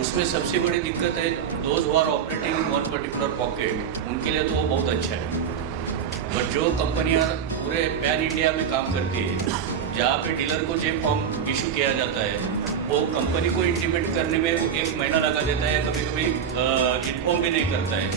उसमें सबसे बड़ी दिक्कत है those who are operating in one particular pocket, उनके लिए तो वो बहुत अच्छा है। बट जो कंपनियां पूरे पैन इंडिया में काम करती है, जहाँ पे डीलर को जे फॉर्म इशू किया जाता है, वो कंपनी को इंटीमेट करने में वो 1 महीना लगा देता है, कभी कभी इन्फॉर्म भी नहीं करता है।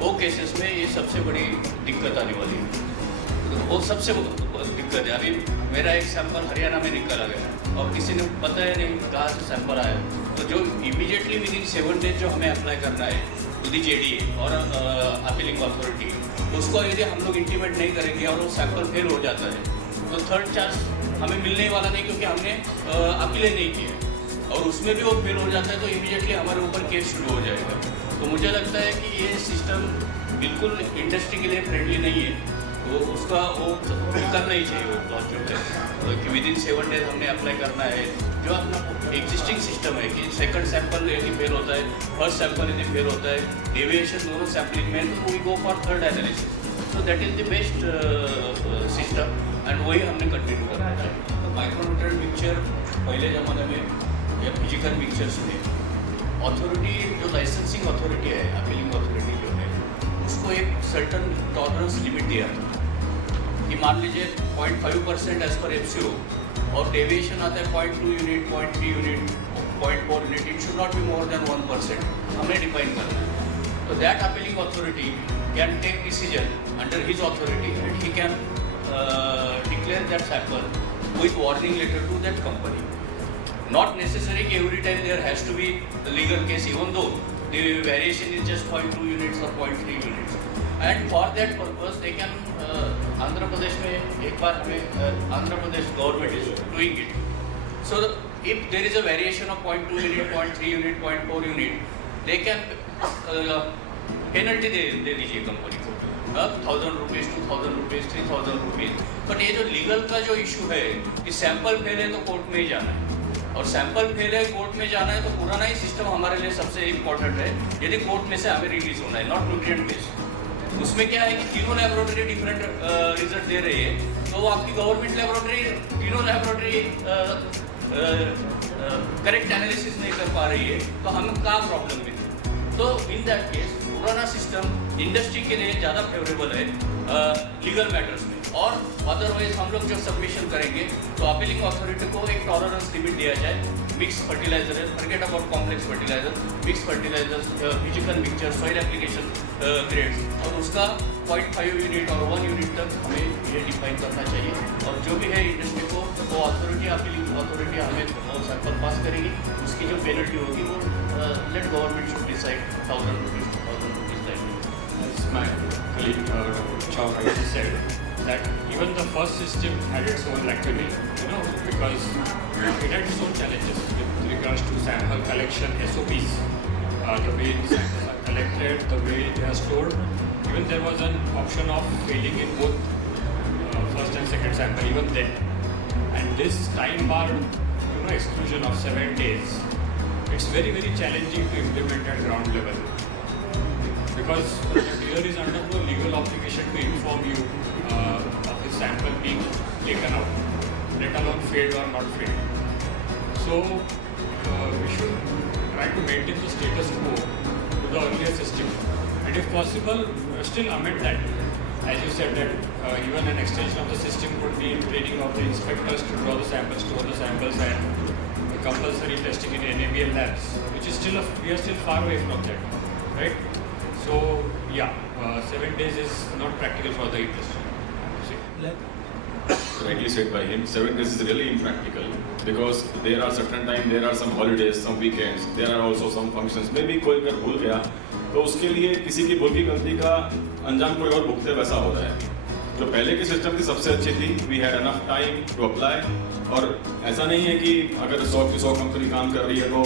वो केसेस में ये सबसे बड़ी दिक्कत आने वाली है। तो वो सबसे दिक्कत है। अभी मेरा एक सैंपल हरियाणा में निकाला गया और किसी ने पता है नहीं कहाँ से सैंपल आया, तो जो इमीडिएटली विद इन 7 डेज जो हमें अप्लाई करना है टू दी JDA और अपीलिंग अथॉरिटी, उसको यदि हम लोग इंटीमेट नहीं करेंगे और वो सैंपल फेल हो जाता है तो थर्ड चांस हमें मिलने वाला नहीं, क्योंकि हमने अपील नहीं किया और उसमें भी वो फेल हो जाता है तो इमीडिएटली हमारे ऊपर केस शुरू हो जाएगा। तो मुझे लगता है कि ये सिस्टम बिल्कुल इंडस्ट्री के लिए फ्रेंडली नहीं है। वो उसका वो करना ही चाहिए वो क्लॉज जो है, तो कि विद इन 7 डेज हमने अप्लाई करना है। जो अपना एग्जिस्टिंग सिस्टम है कि सेकंड सैंपल यदि फेल होता है, फर्स्ट सैंपल यदि फेल होता है, डेविएशन दोनों सैम्पलिंग में, तो we go for third analysis. So that is the best system and वही हमने कंटिन्यू करना चाहिए। तो माइक्रोमीटर पिक्चर पहले ज़माने में या फिजिकल पिक्चर्स में ऑथोरिटी जो लाइसेंसिंग अथॉरिटी है, अपीलिंग अथॉरिटी जो है, उसको एक सर्टन टॉलरेंस लिमिट दिया था कि मान लीजिए 0.5% एज पर FCO और डेविएशन आता है 0.2 unit, 0.3 unit, 0.4 unit, it should not be more than 1%, हमें डिफाइन करना है। तो that appealing authority can take decision under his authority and he can declare that sample with warning letter to that company. Not necessary कि every time there has to be a legal case, even though the variation is just 0.2 units or 0.3 units. And for that purpose, they can Andhra Pradesh में एक बार हमें Andhra Pradesh government is doing it. So if there is a variation of 0.2 unit, 0.3 unit, 0.4 unit, they can penalty दे दीजिए company को, 1000 rupees, 2000 rupees, 3000 rupees. But ये जो legal का जो issue है कि सैंपल फेल है तो कोर्ट में ही जाना है, और सैंपल फेल है कोर्ट में जाना है, तो पुराना ही सिस्टम हमारे लिए सबसे इम्पोर्टेंट है। यदि कोर्ट में से हमें रिलीज होना है, नॉट न्यूट्रिएंट बेस्ड, उसमें क्या है कि तीनों लेबोरेटरी डिफरेंट रिजल्ट दे रही है, तो वो आपकी गवर्नमेंट लेबोरेटरी तीनों लेबोरेटरी करेक्ट एनालिसिस नहीं कर पा रही है, तो हमें क्या प्रॉब्लम है। तो इन दैट केस पुराना सिस्टम इंडस्ट्री के लिए ज़्यादा फेवरेबल है लीगल मैटर्स में। और अदरवाइज हम लोग जब सबमिशन करेंगे तो अपीलिंग अथॉरिटी को एक टॉलरेंस लिमिट दिया जाए। मिक्स फर्टिलाइजर है, forget about complex fertiliser, mix fertilisers, physical mixture, soil application grades, और उसका 0.5 यूनिट और 1 यूनिट तक हमें ये डिफाइन करना चाहिए। और जो भी है इंडस्ट्री को वो अथॉरिटी, अपीलिंग अथॉरिटी हमें सैंपल पास करेगी, उसकी जो पेनल्टी होगी वो let government should decide 1000 rupees, 2000 rupees like. As my colleague Dr. Chow rightly said, that even the first system had its own reckoning, because it had its own challenges with regards to sample collection, SOPs, the way samples are collected, the way they are stored. Even there was an option of failing in both first and second sample, even then. And this time bar, exclusion of 7 days, it's very, very challenging to implement at ground level. Because the dealer is under no legal obligation to inform you of his sample being taken out, let alone failed or not failed. So we should try to maintain the status quo to the earlier system, and if possible, still amend that. As you said that even an extension of the system could be in training of the inspectors to draw the samples, store the samples, and compulsory testing in NABL labs, which is still we are still far away from that, right? So yeah, 7 days is not practical for the industry. Rightly said by him, 7 days is really impractical because there are certain time, there are some holidays, some weekends, there are also some functions. Maybe कोई अगर भूल गया तो उसके लिए किसी की भूल की गलती का अंजाम कोई और भुगते वैसा हो रहा है। जो पहले की सिस्टम थी सबसे अच्छी थी, we had enough time to apply, और ऐसा नहीं है कि अगर 100 की 100 कंपनी काम कर रही है तो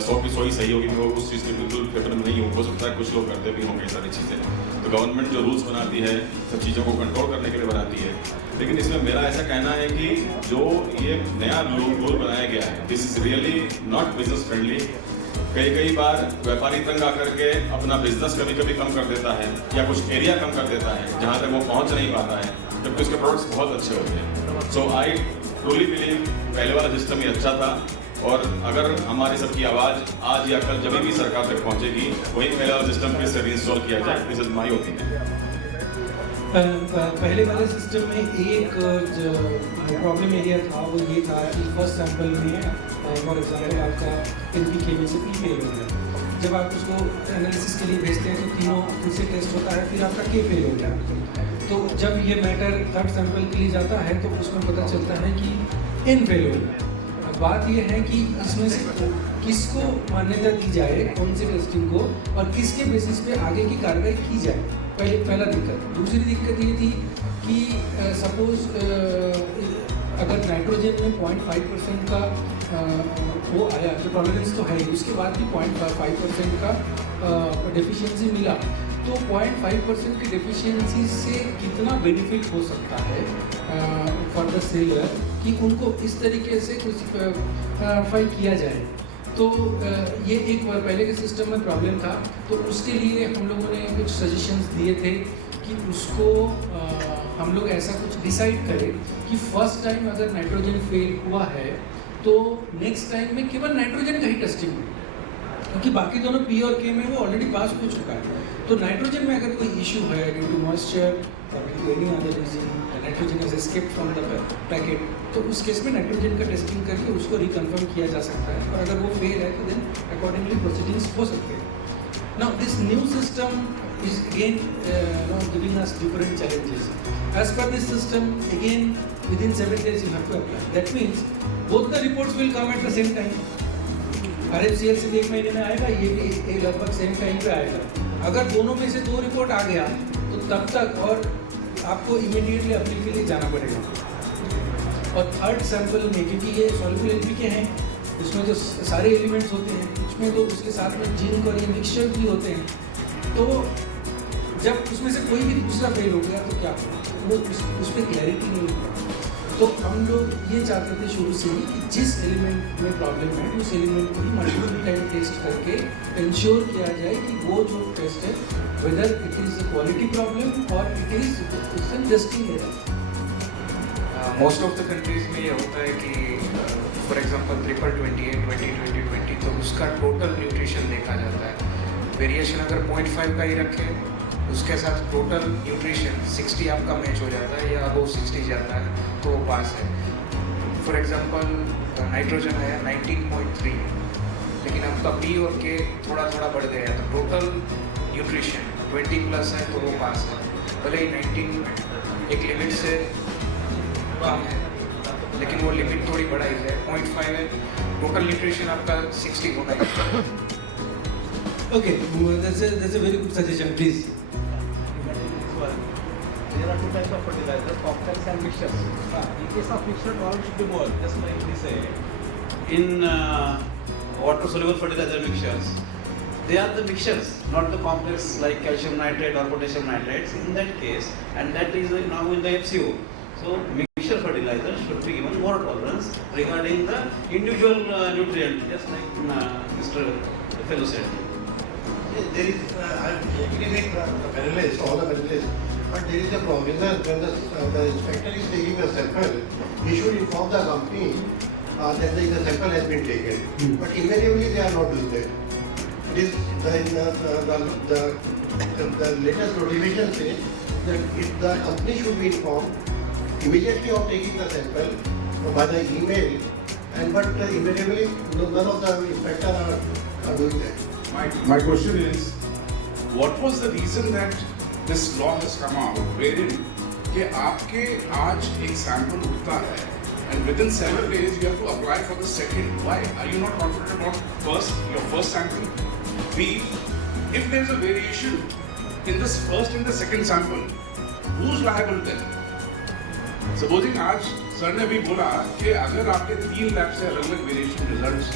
100 की 100 ही सही होगी, तो उस चीज़ के बिल्कुल फेवर में नहीं हो सकता है। कुछ लोग करते भी होंगे सारी चीज़ें, तो गवर्नमेंट जो रूल्स बनाती है सब चीज़ों को कंट्रोल करने के लिए बनाती है। लेकिन इसमें मेरा ऐसा कहना है कि जो ये नया रूल बनाया गया है, this is really not business friendly. कई बार व्यापारी तंग आकर के अपना बिजनेस कभी कभी कम कर देता है या कुछ एरिया कम कर देता है जहाँ तक वो पहुँच नहीं पाता है, जबकि उसके प्रोडक्ट्स बहुत अच्छे होते हैं। सो आई ट्रूली बिलीव पहले वाला सिस्टम ही अच्छा था, और अगर हमारी सबकी आवाज़ आज या कल जब भी सरकार तक पहुंचेगी, वही मेरा सिस्टम फिर से रीइंस्टॉल किया जाए, दिस इज माय ओपिनियन। पहले वाले सिस्टम में एक जो प्रॉब्लम एरिया था वो ये था कि फर्स्ट सैंपल में फॉर एग्जाम्पल आपका NPK में से P फेल हो गया। जब आप उसको एनालिसिस के लिए भेजते हैं तो तीनों फिर से टेस्ट होता है, फिर आपका K फेल हो गया। तो जब ये मैटर थर्ड सैंपल के लिए जाता है तो उसमें पता चलता है कि N फेल हो गया। बात यह है कि इसमें से किसको मान्यता दी जाए, कौन से टेस्टिंग को, और किसके बेसिस पे आगे की कार्रवाई की जाए, पहला दिक्कत। दूसरी दिक्कत ये थी कि सपोज अगर नाइट्रोजन में 0.5% का वो आया तो टॉलरेंस तो है ही, उसके बाद भी 0.5% का डेफिशिएंसी मिला, तो 0.5% की डेफिशिएंसी से कितना बेनिफिट हो सकता है फॉर द सेलर कि उनको इस तरीके से क्लासिफाई किया जाए। तो ये एक बार पहले के सिस्टम में प्रॉब्लम था, तो उसके लिए हम लोगों ने कुछ सजेशंस दिए थे कि उसको हम लोग ऐसा कुछ डिसाइड करें कि फर्स्ट टाइम अगर नाइट्रोजन फेल हुआ है तो नेक्स्ट टाइम में केवल नाइट्रोजन का ही टेस्टिंग हो, क्योंकि बाकी दोनों P और K में वो ऑलरेडी पास हो चुका है। तो नाइट्रोजन में अगर कोई इशू है ड्यू टू मॉइस्चर और any other reason, nitrogen has escaped from the packet, तो उस केस में नाइट्रोजन का टेस्टिंग करके उसको रिकन्फर्म किया जा सकता है, और अगर वो फेल है तो देन अकॉर्डिंगली प्रोसीडिंग्स हो सकते हैं। Now this new system is again giving us different challenges. As per this system, again within 7 days you have to apply. That means both the reports will come at the same time. RFCL से 1 महीने में आएगा, ये भी लगभग same time पे आएगा। अगर दोनों में से 2 रिपोर्ट आ गया तो तब तक और आपको इमीडिएटली अपील के लिए जाना पड़ेगा। और थर्ड सैंपल में, क्योंकि ये सॉल्युबल NPK हैं, इसमें तो सारे एलिमेंट्स होते हैं, उसमें तो उसके साथ में जिंक और ये मिक्सचर भी होते हैं, तो जब उसमें से कोई भी दूसरा फेल हो गया तो क्या वो उस पर क्लैरिटी नहीं होगा। तो हम लोग ये चाहते थे शुरू से ही कि जिस एलिमेंट में प्रॉब्लम है उस एलिमेंट को ही मल्टीपल टाइम टेस्ट करके इंश्योर किया जाए कि वो जो टेस्ट है whether it is a quality problem or it is testing error. Most of the countries में ये होता है कि फॉर एग्जांपल 328, 20, तो उसका टोटल न्यूट्रिशन देखा जाता है। वेरिएशन अगर 0.5 का ही रखें, उसके साथ टोटल न्यूट्रिशन 60 आपका मैच हो जाता है या अबव 60 जाता है तो वो पास है। फॉर एग्जांपल नाइट्रोजन है 19.3, लेकिन आपका P और K थोड़ा थोड़ा बढ़ गया तो टोटल न्यूट्रिशन 20 प्लस है तो वो पास है। भले ही 19 एक लिमिट से कम है, लेकिन वो लिमिट थोड़ी बढ़ाई है, 0.5 है, टोटल न्यूट्रिशन आपका 60 होना है। Okay, that's a very good suggestion, please. There are 2 types of fertilizers, cocktails and mixtures. In case of mixture, all should be boiled, just like we say. In water-soluble fertilizer mixtures, they are the mixtures, not the complex like calcium nitrate or potassium nitrates. In that case, and that is now in the FCO. So mixture fertilizer should be given more tolerance regarding the individual nutrient, just like Mr. Fellow said. There is, I agree with the panelists, all the panelists, but there is a provision when the inspector is taking a sample, he should inform the company that the sample has been taken. But invariably they are not doing that. It is the latest notification says that if the company should be informed immediately of taking the sample by the email, but invariably none of the inspectors are doing that. My question is, what was the reason that this law has come out, wherein कि आपके आज एक sample उठता है and within 7 days you have to apply for the second? Why? Are you not confident about your first sample? B, if there is a variation in this first and the second sample, who's liable then? Supposing आज sir ने भी बोला कि अगर आपके 3 lab से अलग-अलग variation results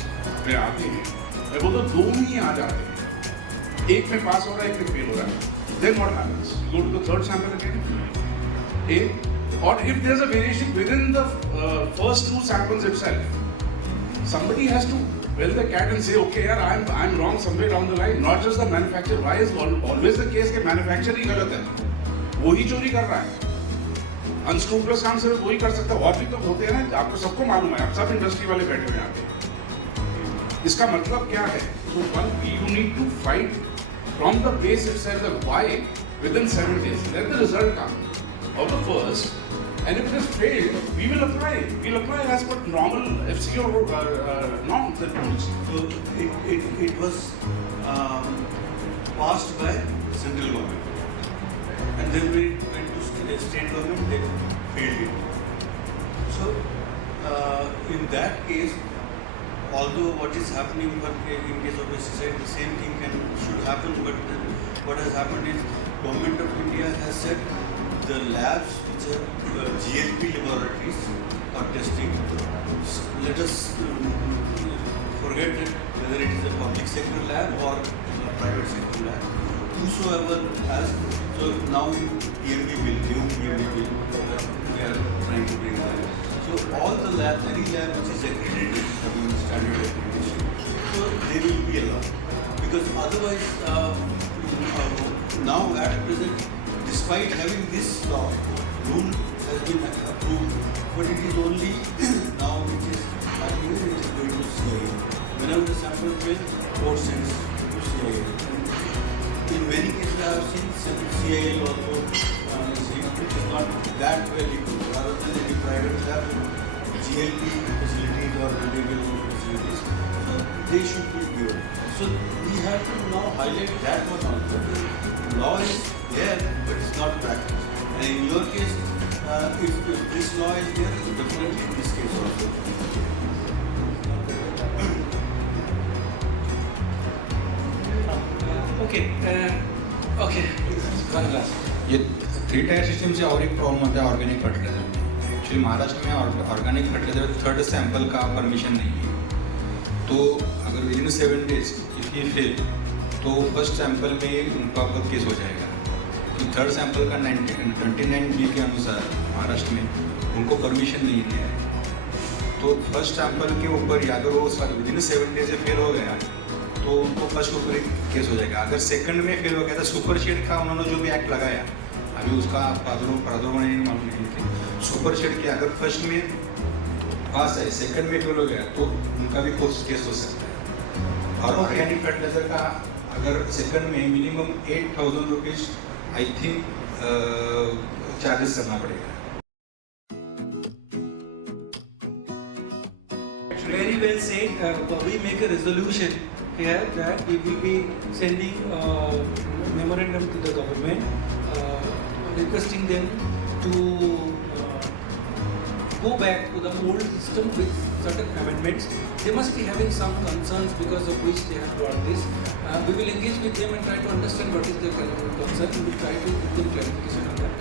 में आते हैं, मैं बोलता 2 में ही आ जाते हैं, एक में पास हो रहा है, एक में फेल हो रहा है, then what happens? You go to the third sample again. Or if there's a variation within the first 2 samples itself, somebody has to well the cat and say, okay, yaar, I'm wrong somewhere down the line. Not just the manufacturer. Why is always the case कि manufacturer ही गलत है, वो ही चोरी कर रहा है? अनस्क्रूपुलस काम सिर्फ वही कर सकता है, और भी तो होते हैं ना, आपको सबको मालूम है, आप सब इंडस्ट्री वाले बैठे हुए हैं यहाँ पे। इसका मतलब क्या है? So one, you need to fight from the base itself, the why within 7 days. Let the result come out of first. And if it has failed, we will apply. We'll apply as per normal FCO norms and rules. So it was passed by central government, and then we went to state government. They failed it. So in that case, although what is happening in case of SEZ, the same thing should happen. But then what has happened is government of India has said the labs which are GLP laboratories are testing. Let us forget that whether it is a public sector lab or a private sector lab. Whosoever has, so now PMB bill, new PMB bill, we are trying to bring that. So all the labs, any lab which is accredited, having standard accreditation, so they will be allowed. Because otherwise, now at present, despite having this law, rule has been approved, but it is only now which is happening, it is going to CIA. Whenever the sample fails, court sends to CIA. And in many cases, I have seen CIA also saying it is not that well equipped, rather than any private lab, GLP facilities or legal facilities. So they should be given. So we have to now highlight that one also. The law is there, but it's not practiced. And in your case, if this law is there, definitely in this case also. Okay. One last. ये 3 tier system से और एक problem होता है organic fertiliser में। Actually Maharashtra में organic fertiliser third sample का permission नहीं है, तो अगर with in 7 days if he fail तो फर्स्ट सैंपल में उनका केस हो जाएगा। तो थर्ड सैंपल का 29B के अनुसार महाराष्ट्र में उनको परमिशन नहीं दिया है, तो फर्स्ट सैंपल के ऊपर या अगर वो विद इन 7 days से फेल हो गया तो उनको फर्स्ट के ऊपर एक केस हो जाएगा। अगर सेकंड में फेल हो गया तो सुपर शेड का उन्होंने जो भी एक्ट लगाया, अभी उसका प्रादुर्भाव नहीं मालूम नहीं, लेकिन सुपर शेड के अगर फर्स्ट में पास है, सेकंड में फेल हो गया तो उनका भी केस हो सकता है। और ऑर्गेनिक फर्टिलाइजर का अगर सेकंड में minimum 8,000 rupees I think charges करना पड़ेगा। Very well said. We make a resolution here that we will be sending memorandum to the government requesting them to go back to the old system with certain amendments. They must be having some concerns because of which they have brought this. We will engage with them and try to understand what is their concern. We will try to give them clarification on that.